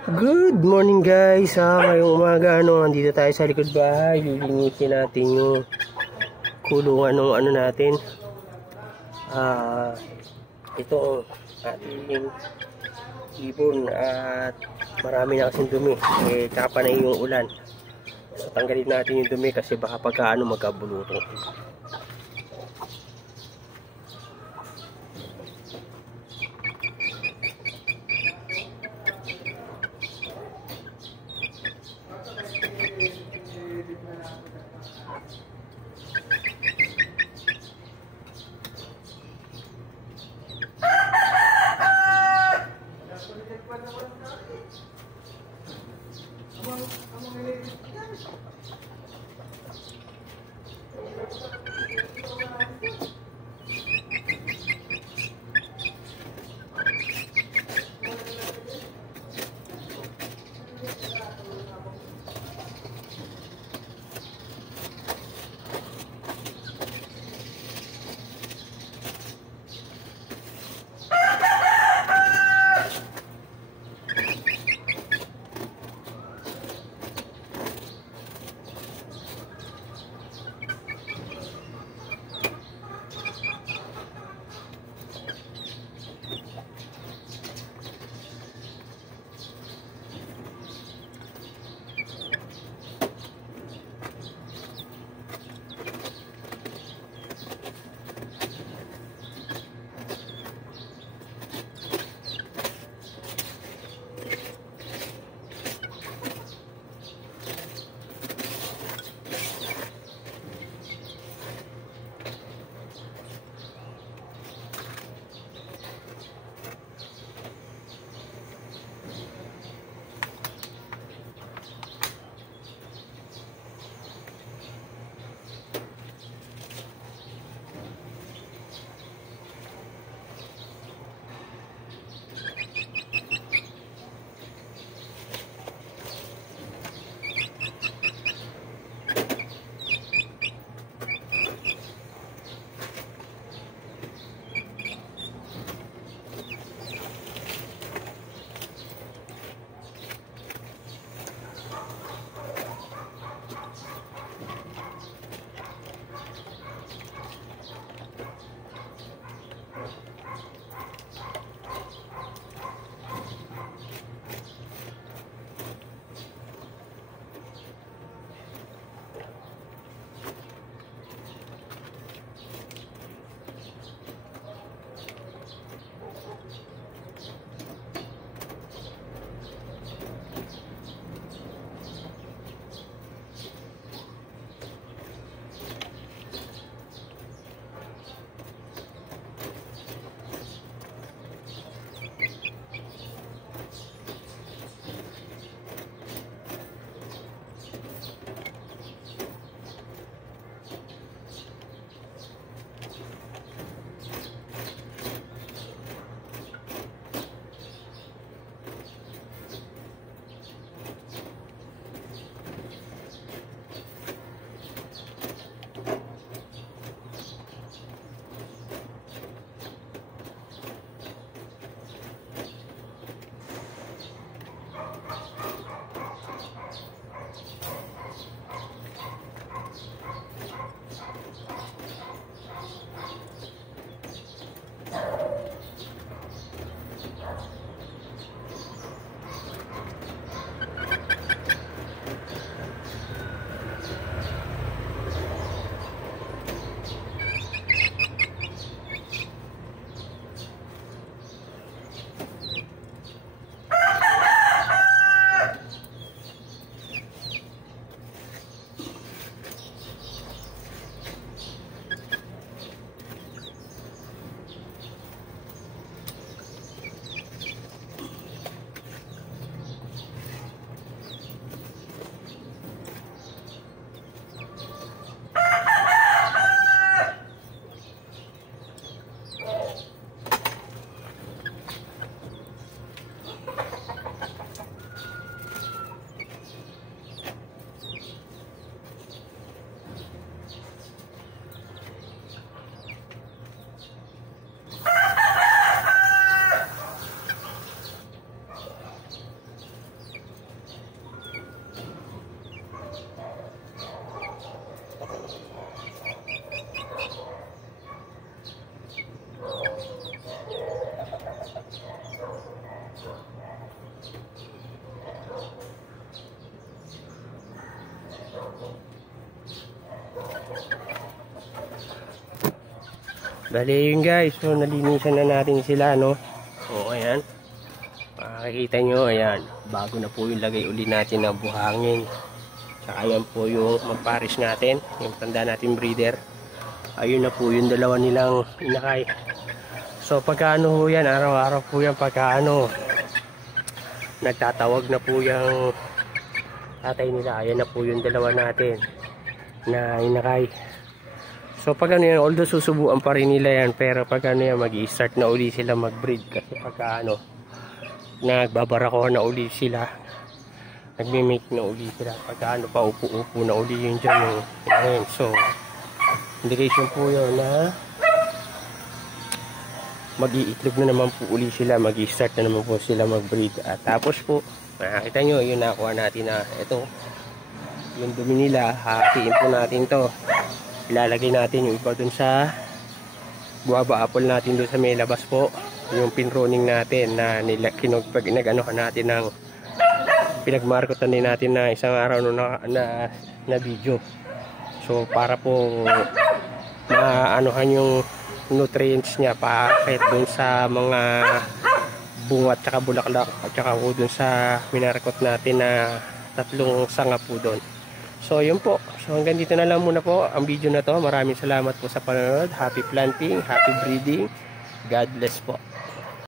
Good morning guys, ngayong umaga nandito tayo sa likod bahay. Lilinisin natin yung kulungan ng ano natin. Ito ating ibon at marami na kasing dumi. Tsaka na yung ulan. So tanggalin natin yung dumi kasi baka pagkaano magkabulutong. Bali yun guys, so nalinisan na natin sila, no? O ayan, makikita nyo, ayan, bago na po yung lagay uli natin ng buhangin. Tsaka ayan po yung magparis natin, yung tanda natin breeder. Ayun na po yung dalawa nilang inakay. So pagkaano ho yan, araw-araw po yan, pagkaano nagtatawag na po yung tatay nila. Ayan na po yung dalawa natin na inakay. So pag ano yan, although susubuan pa rin nila yan, pero pag ano yan, mag-i-start na uli sila mag-breed. Kasi pagka ano, nagbabarakohan na uli sila, nagme-make na uli sila. Pagka ano pa, upo-upo na uli yun dyan yung ayun. So indication po yun na mag-iitlog na naman po uli sila, mag-i-start na naman po sila mag-breed. At tapos po, nakakita nyo, yun nakuha natin na ito, yung dumi nila, hatiin po natin to. Ilalagay natin yung iba dun sa guava apple natin dun sa may labas po, yung pinroning natin na nag-anohan natin ng pinagmarkotan din natin na isang araw na video. So para po maanuhan yung nutrients niya kahit dun sa mga bunga at saka bulaklak at saka po dun sa minarkot natin na 3 sanga po dun. So yun po, so hanggang dito na lang muna po ang video na to. Maraming salamat po sa panonood. Happy planting, happy breeding, God bless po.